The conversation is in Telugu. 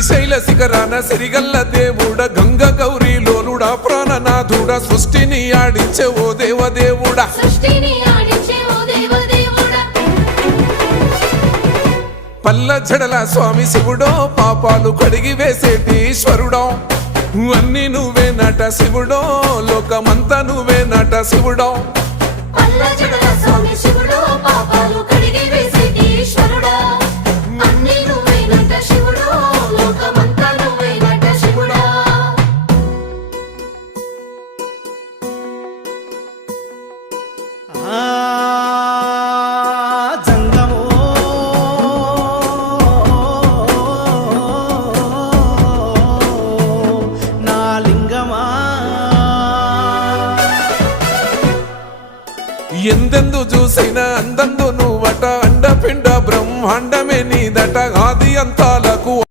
శ్రీశైల శిఖరాన సిరిగల్ల దేవుడ గంగ గౌరీ లోలుడా ప్రాణనాథుడా సృష్టిని ఆడించే ఓ దేవదేవుడా పల్ల జడల స్వామి శివుడో పాపాలు కడిగి వేసేటి ఈశ్వరుడో అన్ని నువ్వే నట శివుడో లోకమంతా నువ్వే నట శివుడో ఎందెందు చూసైనా అందందు